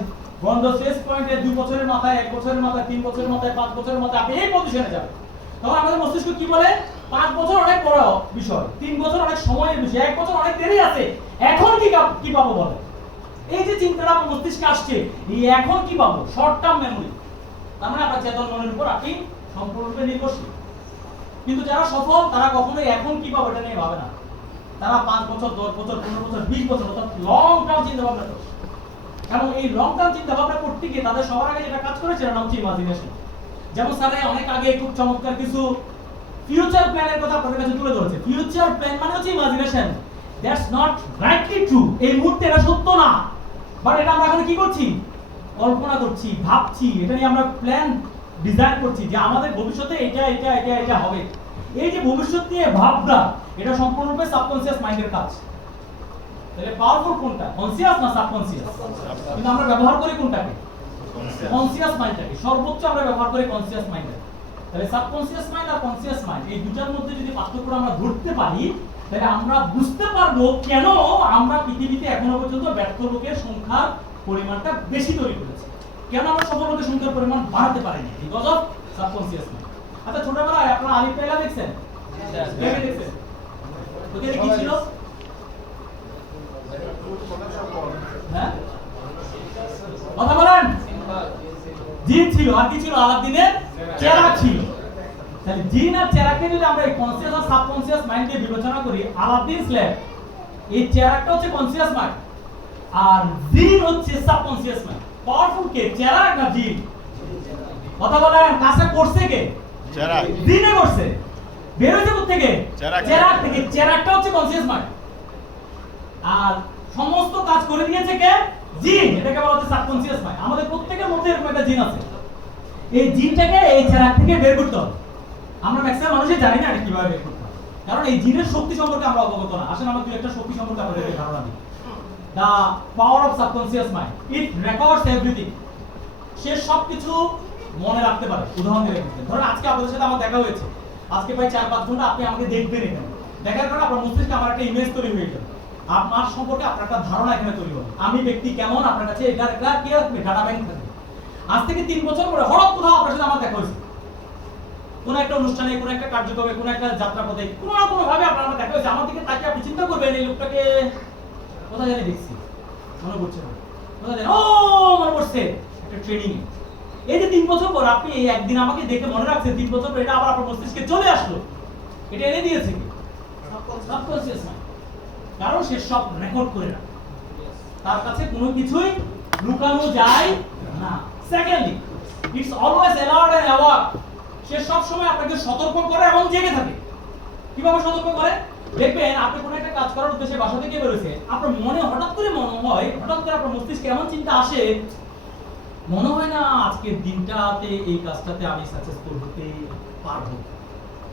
বন্ধ শেষ পয়েন্টে 2 বছরের মাথায়, 1 বছরের মাথায়, 3 বছরের মাথায়, 5 বছরের মাথায় আপনি এই পজিশনে যাবেন, তখন আমাদের মস্তিষ্ক কি বলে? 5 বছর অনেক বড় বিষয়, 3 বছর অনেক সময়ের বিষয়, 1 বছর অনেক দেরি আছে, এখন কি পাবো বলে। এই যে চিন্তাটা আপনার মস্তিষ্কে আসছে, এই এখন কি পাবো, শর্ট টার্ম মেমরি। তার মানে আপনার চেতন মনের উপর আপনি সম্পূর্ণরূপে নির্ভরশীল। কিন্তু যারা সফল তারা কখনোই এখন কি পাবো এটা নিয়ে ভাবে না। তারা 5 বছর, 10 বছর, 15 বছর, 20 বছর অর্থাৎ লং টার্ম চিন্তা ভাবনা করে। এবং এই লং টার্ম চিন্তা ভাবনা করতে গিয়ে তাদের সবার আগে যেটা কাজ করেছে সেটা হচ্ছে ইমাজিনেশন। যেমন স্যার অনেক আগে খুব চমৎকার কিছু ফিউচার প্ল্যানের কথা আপনাদের কাছে তুলে ধরেছে। ফিউচার প্ল্যান মানে হচ্ছে imagination. That's not rightly true. এই মুহূর্তে এটা সত্য না, বাট এটা আমরা এখন কি করছি? কল্পনা করছি, ভাবছি, এটা নিয়ে আমরা প্ল্যান ডিজাইন করছি যে আমাদের ভবিষ্যতে এটা হবে। এই যে ভবিষ্যৎ নিয়ে ভাবনা, এটা সম্পূর্ণরূপে সাবকনসিয়াস মাইন্ডের কাজ। তাহলে পাওয়ারফুল কোনটা, কনসিয়াস না সাবকনসিয়াস? কিন্তু আমরা ব্যবহার করি কোনটাকে? কনসিয়াস মাইন্ডটাকে। সর্বোচ্চ আমরা ব্যবহার করি কনসিয়াস মাইন্ডটাকে। তাহলে সাবকনসিয়াস মাইন্ড আর কনসিয়াস মাইন্ড এই দুটার মধ্যে যদি পার্থক্য আমরা ধরতে পারি, তাহলে আমরা বুঝতে পারবো কেন আমরা পৃথিবীতে এখনো পর্যন্ত ব্যর্থ লোকের সংখ্যার পরিমাণটা বেশি তৈরি করেছি, কেন আমরা সফল লোকের সংখ্যার পরিমাণ বাড়াতে পারিনি, বিকজ অফ সাবকনসিয়াস মাইন্ড। আচ্ছা, ছোটবেলায় আপনারা আলিফ লাইলা দেখছেন? দেখছেন? ওকে কি ছিল? হ্যাঁ, কথা বলেন। জিন ছিল, আর কি ছিল? আলাদিনের চেরাগ ছিল। তাহলে জিন আর চেরাগকে যদি আমরা এই কনসিয়াস আর সাবকনসিয়াস মাইন্ড দিয়ে বিবেচনা করি, আলাদিনস ল্যাম্প, এই চেরাগটা হচ্ছে কনসিয়াস মাইন্ড আর জিন হচ্ছে সাবকনসিয়াস মাইন্ড। পাওয়ারফুল কে, চেরাগ না জিন? কথা বলেন। কাছে করছে কে? চেরাগ। জিনে করছে। বের হয়েছে কোথা থেকে? চেরাগ থেকে। চেরাগটা হচ্ছে কনসিয়াস মাইন্ড আর সমস্ত কাজ করে দিয়েছে কে? জিন। এটাকে বলা হচ্ছে সাবকনসিয়াস মাইন্ড। আমাদের প্রত্যেকের মধ্যে এরকম একটা জিন আছে। এই জিনটাকে এই চেরাগ থেকে বের করতে হবে। আমরা ম্যাক্সিমাম মানুষই জানি না এটা কিভাবে বের করতে হবে, কারণ এই জিনের শক্তি সম্পর্কে আমরা অবগত না। আসেন আমরা দুই একটা শক্তি সম্পর্কে আপনাদেরকে ধারণা দিই। The power of subconscious mind, it records everything. সে সবকিছু মনে রাখতে পারে। উদাহরণ দিয়ে রাখতে, ধরুন আজকে আপনাদের সাথে আমার দেখা হয়েছে, আজকে প্রায় 4-5 ঘন্টা আপনি আমাকে দেখবেন। এখানে দেখার কারণে আপনার মস্তিষ্কে আমার একটা ইমেজ তৈরি হয়ে গেল, আপনার সম্পর্কে আপনার একটা ধারণা এখানে তৈরি হবে। আমি ব্যক্তি কেমন, আপনার কাছে এটার একটা কি আসবে, ডাটা ব্যাংক থাকবে। আজ থেকে 3 বছর পরে হঠাৎ কোথাও আপনার সাথে আমার দেখা হয়েছে, কোন একটা অনুষ্ঠানে, কোন একটা কার্যক্রমে, কোন একটা যাত্রাপথে, কোনো না কোনো ভাবে আপনার দেখা হয়েছে। আমার দিকে তাকিয়ে আপনি চিন্তা করবেন এই লোকটাকে কোথায় জানি দেখছি, মনে পড়ছে না, কোথায় জানি, ও মনে পড়ছে, একটা ট্রেনিং। এই যে 3 বছর পর আপনি একদিন আমাকে দেখে মনে রাখছেন, 3 বছর পর এটা আবার আপনার মস্তিষ্কে চলে আসলো, এটা এনে দিয়েছে কি? Subconscious mind. কারণ সে সব রেকর্ড করে রাখে, তার কাছে কোনো কিছুই লুকানো যায় না। Secondly, it's always alert and awake. সে সব সময় আপনাকে সতর্ক করে এবং জেগে থাকে। কিভাবে সতর্ক করে? দেখবেন আপনি কোনো একটা কাজ করার উদ্দেশ্যে বাসা থেকে বের হয়েছে, আপনার মনে হঠাৎ করে মনে হয়, হঠাৎ করে আপনার মস্তিষ্কে এমন চিন্তা আসে, মনে হয় না আজকের দিনটাতে এই কাজটাতে আমি সাকসেসফুল হতে পারবো,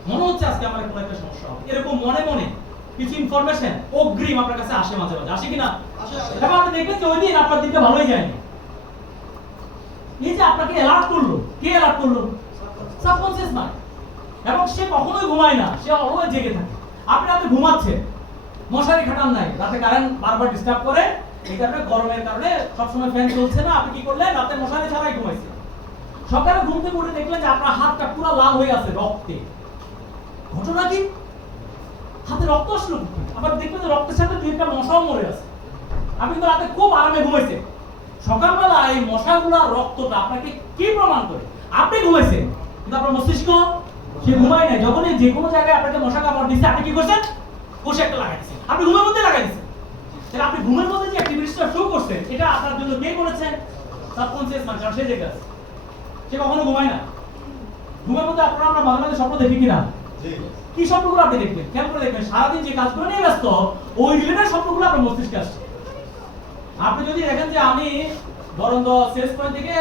মনে হচ্ছে আজকে আমার কোনো একটা সমস্যা হবে। এরকম মনে মনে কিছু ইনফরমেশন অগ্রিম আপনার কাছে আসে, মাঝে মাঝে আসে কিনা? এবং আপনি দেখবেন যে ওই দিন আপনার দিনটা ভালোই যায়নি। এই যে আপনাকে অ্যালার্ট করলো, কে অ্যালার্ট করলো? Subconscious mind. এবং সে কখনোই ঘুমায় না, সে অলওয়েজ জেগে থাকে। আপনি রাতে ঘুমাচ্ছেন, মশারি খাটান নাই, রাতে কারেন্ট বারবার ডিস্টার্ব করে, এই কারণে গরমের কারণে সবসময় ফ্যান চলছে না, আপনি কি করলেন? রাতে মশারি ছাড়াই ঘুমাইছেন। সকালে ঘুম থেকে উঠে দেখলেন যে আপনার হাতটা পুরো লাল হয়ে আছে রক্তে, ঘটনা কি? হাতে রক্ত আসলো কি? আবার দেখলেন যে রক্তের সাথে দুই একটা মশাও মরে আছে। আপনি তো রাতে খুব আরামে ঘুমাইছেন, সকালবেলা এই মশাগুলা রক্তটা আপনাকে কি প্রমাণ করে? আপনি ঘুমাইছেন কিন্তু আপনার মস্তিষ্ক সে ঘুমায় নাই। যখনই যে কোনো জায়গায় আপনাকে মশা কামড় দিচ্ছে আপনি কি করছেন? কষে একটা লাগাইছেন, আপনি ঘুমের মধ্যে লাগাই দিচ্ছেন। তাহলে আপনি ঘুমের মধ্যে যে অ্যাক্টিভিটিসটা শুরু করছেন এটা আপনার জন্য কে করেছেন? Subconscious mind. সে জেগে আছে, সে কখনো ঘুমায় না। ঘুমের মধ্যে আমরা মাঝে মাঝে স্বপ্ন দেখি কিনা? কি স্বপ্নগুলো আপনি দেখবেন? খেয়াল করে দেখবেন, সারাদিন যে কাজগুলো নিয়ে ব্যস্ত ওই রিলেটেড স্বপ্নগুলো আপনার মস্তিষ্কে আসছে। আপনি যদি দেখেন যে আমি বরং সেলস পয়েন্ট থেকে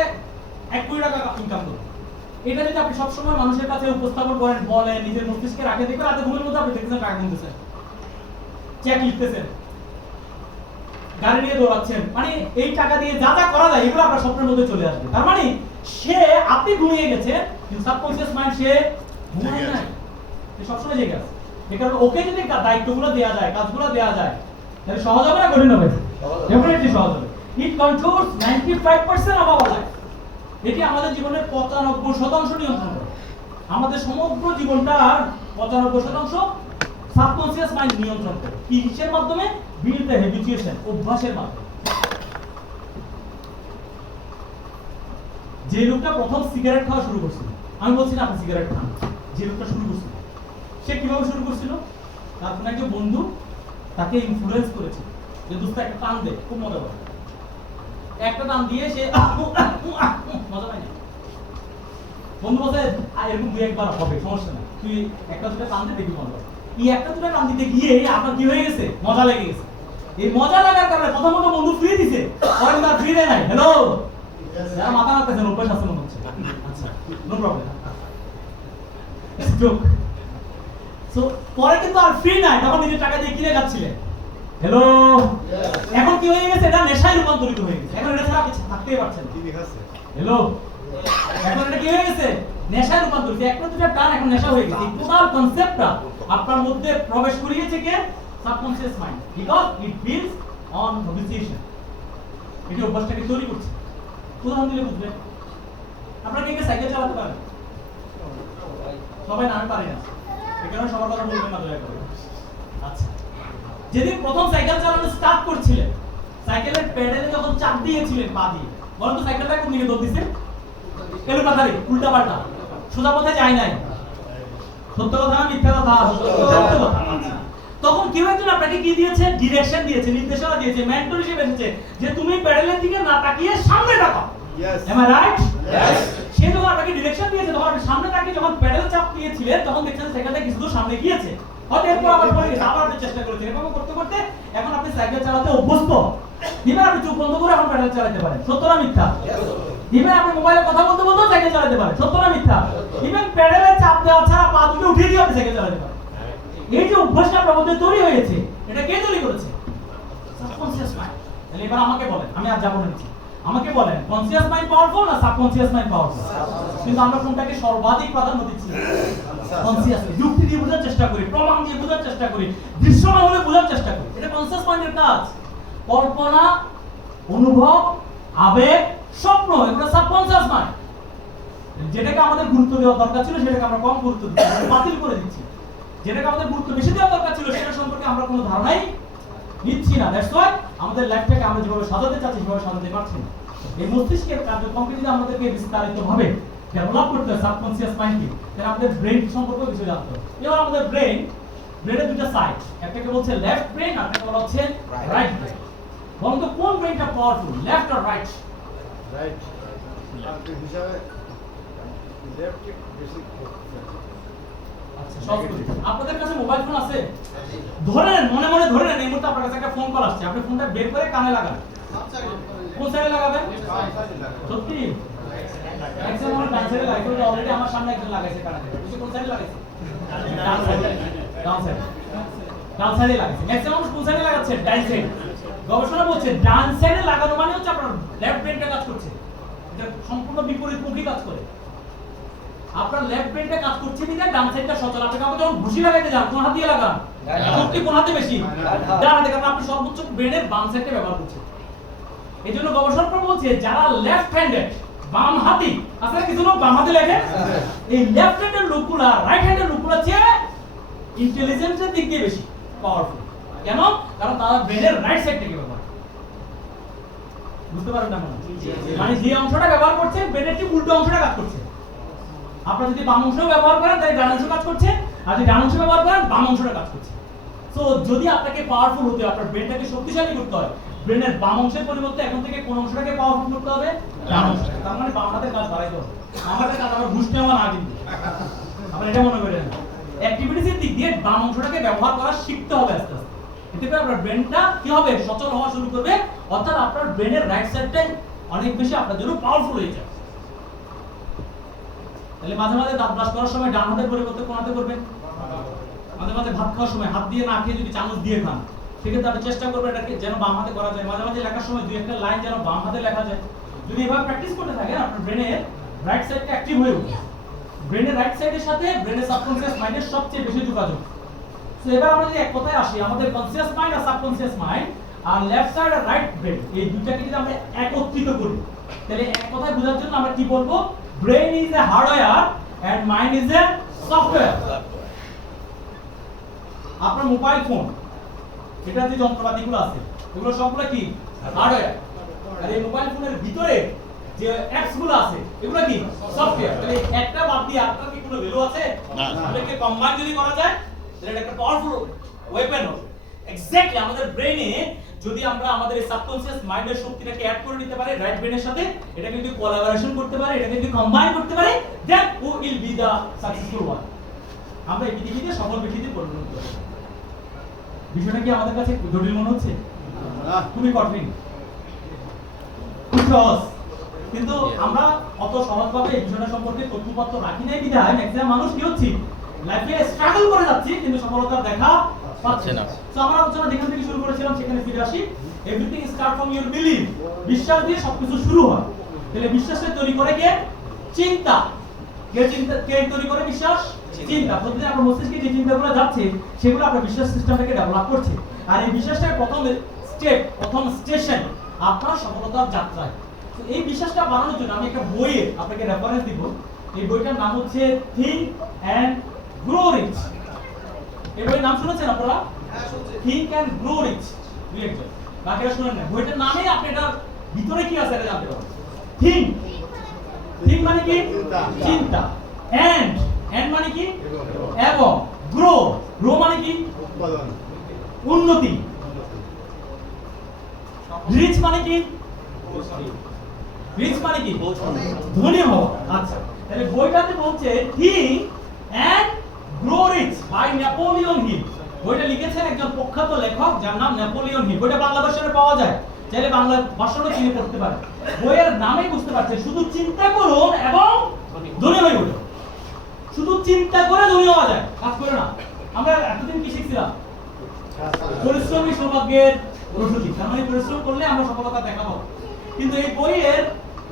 1 কোটি টাকা ইনকাম করব, এটা যদি আপনি সবসময় মানুষের কাছে উপস্থাপন করেন, বলেন, নিজের মস্তিষ্কে রাখে, দেখবেন রাতে ঘুমের মধ্যে আপনি দেখতেছেন টাকা গুনতেছেন, চেক লিখতেছেন, গাড়ি নিয়ে দৌড়াচ্ছেন। মানে এই টাকা দিয়ে যা যা করা যায় এগুলো আপনার স্বপ্নের মধ্যে চলে আসবে। তার মানে সে, আপনি ঘুমিয়ে গেছেন কিন্তু সাবকনসিয়াস মাইন্ড সে ঘুমায় নাই, সে সবসময় জেগে আছে। এই কারণে ওকে যদি দায়িত্বগুলো দেওয়া যায়, কাজগুলো দেওয়া যায়, তাহলে সহজ হবে না কঠিন হবে? ডেফিনেটলি সহজ হবে। ইট কন্ট্রোলস 95% অফ আওয়ার লাইফ। এটি আমাদের জীবনের 95% নিয়ন্ত্রণ করে। আমাদের সমগ্র জীবনটার 95% সাবকনসিয়াস মাইন্ড নিয়ন্ত্রণ করে। কি কিসের মাধ্যমে? বিল্ড দ্য হ্যাবিচুয়েশন, অভ্যাসের মাধ্যমে। যে লোকটা প্রথম সিগারেট খাওয়া শুরু করছিল, আমি বলছি না আপনি সিগারেট খান, যে লোকটা শুরু করছিল সে কিভাবে শুরু করছিল? তার কোনো একজন বন্ধু তাকে ইনফ্লুয়েন্স করেছে যে দোস্ত একটা টান দে, খুব মজা পাবে। একটা টান দিয়ে সে মজা পায় না। বন্ধু বলছে এরকম 2-1 বার হবে, সমস্যা না, তুই একটা দুটো টান দে, দেখবি মজা। এই একটা দুটো টান দিতে গিয়ে আপনার কি হয়ে গেছে? মজা লেগে গেছে। এই মজা লাগার কারণে প্রথমত বন্ধু ফ্রি দিছে, পরে তার ফ্রি দেয় নাই। হ্যালো, যারা মাথা নাড়তেছেন অভ্যাস আছে মনে হচ্ছে। আচ্ছা, নো প্রবলেম। স্ট্রোক। সো পরে কিন্তু আর ফ্রি নাই, তখন নিজের টাকা দিয়ে কিনে যাচ্ছিলেন। হ্যালো, এখন কি হয়ে গেছে? এটা নেশায় রূপান্তরিত হয়ে গেছে। এখন এটা ছাড়া আপনি থাকতেই পারছেন না। হ্যালো, এখন এটা কি হয়ে গেছে? নেশায় রূপান্তরিত। একটা দুটো টান এখন নেশা হয়ে গেছে। এই টোটাল কনসেপ্টটা আপনার মধ্যে প্রবেশ করিয়েছে কে? Subconscious mind, because it builds on habituation. এটি অভ্যাসটাকে তৈরি করছে। উদাহরণ দিলে বুঝবেন। আপনারা কে কে সাইকেল চালাতে পারেন? সবাই না, আমি পারি না, এই কারণে সবার কথা বলবেন না দয়া করে। আচ্ছা, যেদিন প্রথম সাইকেল চালানো স্টার্ট করছিলেন, সাইকেলের প্যাডেলে যখন চাপ দিয়েছিলেন পা দিয়ে, বলেন তো সাইকেলটা কোন দিকে দৌড় দিছে? এলো পাতারে, উল্টা পাল্টা, সোজা পথে যায় নাই। সত্য কথা না মিথ্যা কথা? সত্য কথা। তখন কি হয়েছিল? আপনাকে কি দিয়েছে? ডিরেকশন দিয়েছে, নির্দেশনা দিয়েছে, মেন্টর হিসেবে এসেছে যে তুমি প্যাডেলের দিকে না তাকিয়ে সামনে তাকাও। Yes. Am I right? Yes. সে যখন আপনাকে ডিরেকশন দিয়েছে, তখন আপনি সামনে তাকিয়ে যখন প্যাডেল চাপ দিয়েছিলেন, তখন দেখছেন সাইকেলটা কিছু দূর সামনে গিয়েছে। হয়তো এরপর আবার পড়ে গেছে, আবার আপনি চেষ্টা করেছেন। এভাবে করতে করতে এখন আপনি সাইকেল চালাতে অভ্যস্ত। এবার আপনি চোখ বন্ধ করে এখন প্যাডেল চালাতে পারেন। সত্য না মিথ্যা? এবার আপনি মোবাইলে কথা বলতে বলতে সাইকেল চালাতে পারেন। সত্য না মিথ্যা? ইভেন প্যাডেলের চাপ দেওয়া ছাড়া পা দুটো উঠিয়ে দিয়ে আপনি সাইকেল চালাতে পারেন। এই যে অভ্যাসটা আপনার মধ্যে তৈরি হয়েছে, এটা কে তৈরি করেছে? Subconscious mind. তাহলে এবার আমাকে বলেন, আমি আর যাবো না নিচে, আমাকে বলেন কনসিয়াস মাইন্ড পাওয়ারফুল না সাবকনসিয়াস মাইন্ড পাওয়ারফুল? কিন্তু আমরা কোনটাকে সর্বাধিক প্রাধান্য দিচ্ছি? কনসিয়াস। যুক্তি দিয়ে বোঝার চেষ্টা করি, প্রমাণ দিয়ে বোঝার চেষ্টা করি, দৃশ্যমান হলে বোঝার চেষ্টা করি। এটা কনসিয়াস মাইন্ডের কাজ। কল্পনা, অনুভব, আবেগ, স্বপ্ন, এগুলো সাবকনসিয়াস মাইন্ড। যেটাকে আমাদের গুরুত্ব দেওয়া দরকার ছিল সেটাকে আমরা কম গুরুত্ব দিচ্ছি, বাতিল করে দিচ্ছি। যেটাকে আমাদের গুরুত্ব বেশি দেওয়া দরকার ছিল সেটা সম্পর্কে আমরা কোনো ধারণাই নিচ্ছি না। দ্যাটস ওয়াই আমাদের লাইফটাকে আমরা যেভাবে সাজাতে চাচ্ছি সেভাবে সাজাতে পারছি না। এই মস্তিষ্কের কার্যক্রমকে যদি আমাদেরকে বিস্তারিতভাবে ডেভেলপ করতে হয়, সাবকনসিয়াস মাইন্ডকে, তাহলে আমাদের ব্রেন সম্পর্কে কিছু জানতে হবে। এবার আমাদের ব্রেনের দুটো সাইড, একটাকে বলছে লেফট ব্রেন, আর একটা বলা হচ্ছে রাইট ব্রেন। বলুন তো কোন ব্রেনটা পাওয়ারফুল, লেফট আর রাইট? রাইট। আপনি হিসাবে লেফট বেশি। আচ্ছা, সব করি। আপনাদের কাছে মোবাইল ফোন আছে? ধরেন, মনে মনে ধরেন এই মুহূর্তে আপনার কাছে একটা ফোন কল আসছে, আপনি ফোনটা বের করে কানে লাগান। কোন সাইডে লাগাবেন? সত্যি? একজন আমার ডান সাইডে লাগাইছে, অলরেডি আমার সামনে একজন লাগাইছে কানে। তুমি কোন সাইডে লাগাইছে? ডান সাইডে। ডান সাইডে। ডান সাইডে লাগাইছে। ম্যাক্সিমাম কোন সাইডে লাগাচ্ছে? ডান সাইড। গবেষণা বলছে ডান সাইডে লাগানো মানে হচ্ছে আপনার লেফট ব্রেনটা কাজ করছে। এটা সম্পূর্ণ বিপরীতমুখী কাজ করে। আপনার লেফট ব্রেনটা কাজ করছে দিকে ডান সাইডটা সচল। আপনি কাউকে যখন ঘুষি লাগাইতে যান কোন হাত দিয়ে লাগান? শক্তি কোন হাতে বেশি? ডান হাতে, কারণ আপনি সর্বোচ্চ ব্রেনের বাম সাইডটা ব্যবহার করছেন। এইজন্য গবেষকরা বলছে যারা লেফট হ্যান্ডেড, বাম হাতি আছে না কিছু লোক বাম হাতে লেখে, এই লেফট হ্যান্ডের লোকগুলা রাইট হ্যান্ডের লোকগুলা চেয়ে ইন্টেলিজেন্সের দিক দিয়ে বেশি পাওয়ারফুল। কেন? কারণ তারা ব্রেনের রাইট সাইডটাকে ব্যবহার করে। বুঝতে পারেন না? মানে যে অংশটা ব্যবহার করছে ব্রেনের ঠিক উল্টো অংশটা কাজ করছে। আপনারা যদি বাম অংশ ব্যবহার করেন তাহলে ডান অংশ কাজ করছে, আর যদি ডান অংশ ব্যবহার করেন বাম অংশটা কাজ করছে। সো যদি আপনাকে পাওয়ারফুল হতে হয়, আপনার ব্রেনটাকে শক্তিশালী করতে হয়, ব্রেনের বাম অংশের পরিবর্তে এখন থেকে কোন অংশটাকে পাওয়ারফুল করতে হবে? ডান অংশটাকে। তার মানে বাম হাতের কাজ বাড়াইতে হবে। আমাদের কাজ আবার ঘুষ নেওয়া না কিন্তু। আপনারা এটা মনে করেন। অ্যাক্টিভিটিসের দিক দিয়ে বাম অংশটাকে ব্যবহার করা শিখতে হবে আস্তে আস্তে। এতে করে আপনার ব্রেনটা কি হবে? সচল হওয়া শুরু করবে, অর্থাৎ আপনার ব্রেনের রাইট সাইডটাই অনেক বেশি আপনার জন্য পাওয়ারফুল হয়ে যাবে। তাহলে মাঝে মাঝে দাঁত ব্রাশ করার সময় ডান হাতের পরিবর্তে কোন হাতে করবেন? মাঝে মাঝে ভাত খাওয়ার সময় হাত দিয়ে না খেয়ে যদি চামচ দিয়ে খান, সেক্ষেত্রে আপনি চেষ্টা করবেন এটাকে যেন বাম হাতে করা যায়। মাঝে মাঝে লেখার সময় দুই একটা লাইন যেন বাম হাতে লেখা যায়। যদি এভাবে প্র্যাকটিস করতে থাকেন, আপনার ব্রেনের রাইট সাইডটা অ্যাক্টিভ হয়ে উঠবে। ব্রেনের রাইট সাইডের সাথে ব্রেনের সাবকনসিয়াস মাইন্ডের সবচেয়ে বেশি যোগাযোগ। তো এবার আমরা যদি এক কথায় আসি, আমাদের কনসিয়াস মাইন্ড আর সাবকনসিয়াস মাইন্ড আর লেফট সাইড আর রাইট ব্রেন, এই দুটাকে যদি আমরা একত্রিত করি, তাহলে এক কথায় বোঝার জন্য আমরা কি বলবো? Brain is a hardware and mind is a software. আপনার মোবাইল ফোন, এটা যে যন্ত্রপাতিগুলো আছে এগুলো সবগুলো কি? হার্ডওয়্যার। আর এই মোবাইল ফোনের ভিতরে যে অ্যাপস গুলো আছে এগুলো কি? সফটওয়্যার। তাহলে একটা বাদ দিয়ে আপনার কি কোনো ভ্যালু আছে? না। এটাকে কম্বাইন যদি করা যায় তাহলে এটা একটা পাওয়ারফুল ওয়েপন হবে। এক্স্যাক্টলি আমাদের ব্রেনে যদি আমরা আমাদের এই সাবকনসিয়াস মাইন্ডের শক্তিটাকে অ্যাড করে নিতে পারি রাইট ব্রেনের সাথে, এটা কিন্তু কোলাবোরেশন করতে পারি, এটা কিন্তু কম্বাইন করতে পারি, then who will be the successful one. আমরা এই পৃথিবীতে সফল ব্যক্তিতে পরিণত হব। বিষয়টা কি আমাদের কাছে জটিল মনে হচ্ছে? খুবই কঠিন, খুব সহজ, কিন্তু আমরা অত সহজভাবে এই বিষয়টা সম্পর্কে তথ্যপত্র রাখি নাই বিধায় ম্যাক্সিমাম মানুষ কি হচ্ছে লাইফে স্ট্রাগল করে যাচ্ছে কিন্তু সফলতা দেখা পাচ্ছে না। সো আমরা আলোচনা যেখান থেকে শুরু করেছিলাম সেখানে ফিরে আসি। Everything start from your believe. বিশ্বাস দিয়ে সবকিছু শুরু হয়। তাহলে বিশ্বাসকে তৈরি করে কে? চিন্তা। কে তৈরি করে বিশ্বাস? চিন্তা। প্রতিদিন আপনার মস্তিষ্কে যে চিন্তাগুলো যাচ্ছে সেগুলো আপনার বিশ্বাস সিস্টেমটাকে ডেভেলপ করছে। আর এই বিশ্বাসটার প্রথম স্টেপ, প্রথম স্টেশন আপনার সফলতার যাত্রায়। তো এই বিশ্বাসটা বানানোর জন্য আমি একটা বইয়ের আপনাকে রেফারেন্স দিব। এই বইটার নাম হচ্ছে থিংক অ্যান্ড গ্রো রিচ। এই বইয়ের নাম শুনেছেন আপনারা? Think and grow rich. দুই একজন বাকিরা শুনেন না। বইটার নামে আপনি এটার ভিতরে কি আছে এটা জানতে পারবেন। থিংক, থিংক মানে কি? চিন্তা। অ্যান্ড, অ্যান্ড মানে কি? এবং। গ্রো, গ্রো মানে কি? উন্নতি। রিচ মানে কি? রিচ মানে কি? ধনী হওয়া। আচ্ছা, তাহলে বইটাতে বলছে think and grow rich by Napoleon Hill. বইটা লিখেছেন একজন প্রখ্যাত লেখক যার নাম নেপোলিয়ন হিল। বইটা বাংলা ভার্সনে পাওয়া যায়, চাইলে বাংলা ভার্সনও কিনে পড়তে পারেন। বইয়ের নামেই বুঝতে পারছেন, শুধু চিন্তা করুন এবং ধনী হয়ে উঠুন। শুধু চিন্তা করে ধনী হওয়া যায়, কাজ করে না। আমরা এতদিন কি শিখছিলাম? পরিশ্রমী সৌভাগ্যের রসুদি। তার মানে পরিশ্রম করলে আমরা সফলতা দেখাবো। কিন্তু এই বইয়ের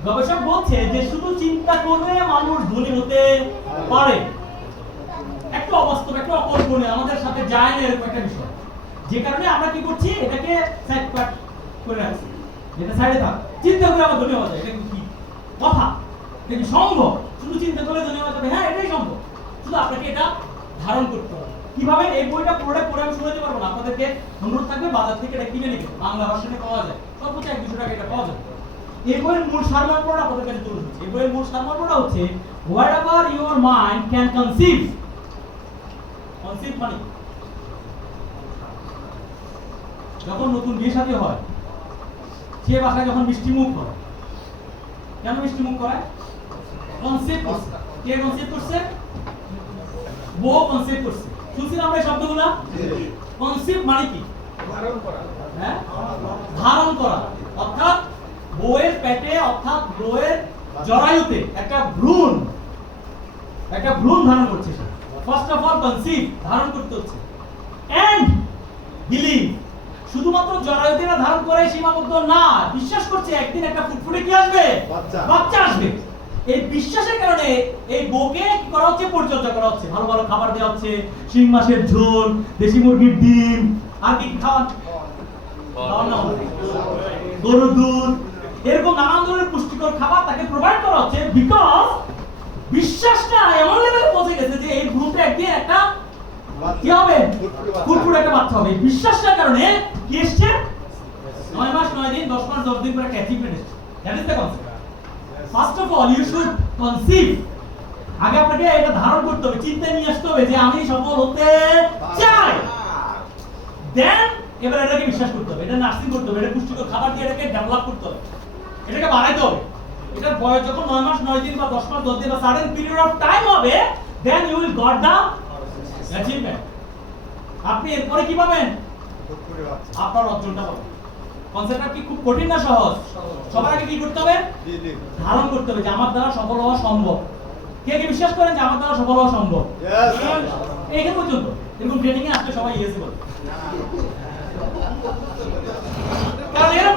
গবেষক বলছে যে শুধু চিন্তা করে মানুষ ধনী হতে পারে। একটু অবাস্তব, একটু অকল্পনীয়, আমাদের সাথে যায় না এরকম একটা বিষয়। যে কারণে আমরা কি করছি? এটাকে সাইড কাট করে রাখছি। যেটা সাইডে থাক, চিন্তা করে আমরা ধনী হওয়া যায়। এটা কি কথা? এটা কি সম্ভব? শুধু চিন্তা করে ধনী হওয়া যাবে? হ্যাঁ, এটাই সম্ভব। শুধু আপনাকে এটা ধারণ করতে হবে। কিভাবে? এই বইটা পুরোটা পড়ে আমি শোনাতে পারবো না, আপনাদেরকে অনুরোধ থাকবে বাজার থেকে এটা কিনে নিতে। বাংলা ভার্সনে পাওয়া যায়, সর্বোচ্চ 1-200 টাকা এটা পাওয়া যায়। এই বইয়ের মূল সারমর্মটা আপনাদের কাছে তুলে ধরছি। এই বইয়ের মূল সারমর্মটা হচ্ছে whatever your mind can conceive. Conceive মানে যখন নতুন বিয়ে শাদী হয়, সে বাসায় যখন মিষ্টি মুখ হয়, কেন মিষ্টি মুখ করে? কনসিভ করছে। কে কনসিভ করছে? বউ কনসিভ করছে। শুনছেন আমরা এই শব্দগুলো? কনসিভ মানে কি? ধারণ করা। হ্যাঁ, ধারণ করা। অর্থাৎ বউয়ের পেটে, অর্থাৎ বউয়ের জরায়ুতে একটা ভ্রূণ ধারণ করছে। ফার্স্ট অফ অল কনসিভ, ধারণ করতে হচ্ছে। এন্ড বিলিভ, শুধুমাত্র জরায়ুতে না ধারণ করে সীমাবদ্ধ না, বিশ্বাস করছে একদিন একটা ফুটফুটে কি আসবে? বাচ্চা আসবে। এই বিশ্বাসের কারণে এই বউকে কি করা হচ্ছে? পরিচর্যা করা হচ্ছে। ভালো ভালো খাবার দেওয়া হচ্ছে, শিং মাছের ঝোল, দেশি মুরগির ডিম, আর কি খাওয়ান না, গরুর দুধ, এরকম নানান ধরনের পুষ্টিকর পুষ্টিকর খাবার তাকে প্রোভাইড করা হচ্ছে বিকজ বিশ্বাসটা এমন লেভেলে পৌঁছে গেছে যে এই গ্রুপে একদিন একটা কি হবে ফুটফুট একটা বাচ্চা হবে এই বিশ্বাসটার কারণে কি এসছে 9 মাস 9 দিন 10 মাস 10 দিন পরে একটা অ্যাচিভমেন্ট এসছে that is the concept first of all you should conceive আগে আপনাকে এটা ধারণ করতে হবে চিন্তা নিয়ে আসতে হবে যে আমি সফল হতে চাই দেন এবার এটাকে বিশ্বাস করতে হবে এটা নার্সিং করতে হবে এটা পুষ্টিকর খাবার দিয়ে এটাকে ডেভেলপ করতে হবে এটাকে বাড়াইতে হবে এটার বয়স যখন 9 মাস 9 দিন বা 10 মাস 10 দিন বা সার্টেন পিরিয়ড অফ টাইম হবে then you will got the achievement আপনি এরপরে কি পাবেন ফুটফুটে বাচ্চা। আপনার অর্জনটা পাবেন কনসেপ্টটা কি খুব কঠিন না সহজ সবার আগে কি করতে হবে জি জি ধারণ করতে হবে যে আমার দ্বারা সফল হওয়া সম্ভব কে কে বিশ্বাস করেন যে আমার দ্বারা সফল হওয়া সম্ভব Yes. এইখানে পর্যন্ত এরকম ট্রেনিং এ আসলে সবাই ইয়েছে বলে কারণ এরা